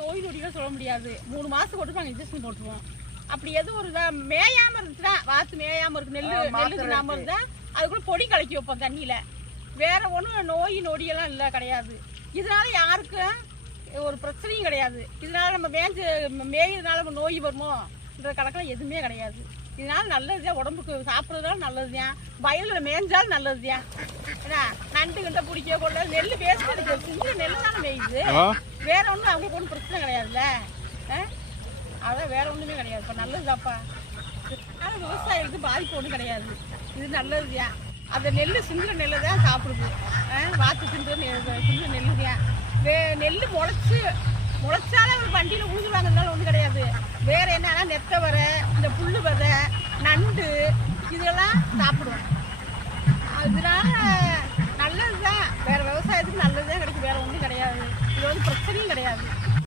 நோய் நொடிகள் சொல்ல முடியாது. 3 மாசம் போட்டு நாங்கள் இன்ஜெக்ஷன் போட்டுருவோம். அப்படி எதுவும் ஒரு மேயாமல் இருந்துச்சுன்னா, வாத்து மேயாமல் இருக்கு, நெல்லு தின்னாமல் இருந்தால் அதுக்குள்ள பொடி கலக்கி வைப்போம் தண்ணியில். வேற ஒன்றும் நோய் நொடியெல்லாம் இல்லை, கிடையாது. இதனால யாருக்கும் ஒரு பிரச்சனையும் கிடையாது. இதனால நம்ம மேயதுனால நம்ம நோய் வருமோன்ற கணக்கெல்லாம் எதுவுமே கிடையாது. இதனால நல்லதுதான், உடம்புக்கு சாப்பிட்றதுனால நல்லதுதான், வயலில் மேய்ஞ்சாலும் நல்லதுதான். ஏன்னா நண்டு கிட்ட பிடிக்க கொள்ள நெல் வேஸ்ட் எடுத்து நெல் தானே மேயுது. வேற ஒன்றும் அவங்களுக்கு ஒன்றும் பிரச்சனை கிடையாதுல்ல. அதான் வேற ஒன்றுமே கிடையாது. இப்போ நல்லதுதாப்பா. ஆனால் விவசாயிகளுக்கு பாதிப்பு ஒன்றும் கிடையாது. இது நல்லதுதான். அந்த நெல் சிந்துற நெல்லை தான் சாப்பிடுது. வாத்து சிந்துற நெல்லு தான். நெல் முளைச்சாலே ஒரு வண்டியில் உழுதுவாங்கிறதுனால ஒன்றும் கிடையாது. வேற என்னன்னா நெத்த வரை, இந்த புல்லு விதை, நண்டு இதெல்லாம் சாப்பிடுவோம். அதனால நல்லதுதான். வேற விவசாயத்துக்கு நல்லதுதான் கிடைக்கும், வேற ஒன்றும் கிடையாது. இது வந்து பிரச்சனையும் கிடையாது.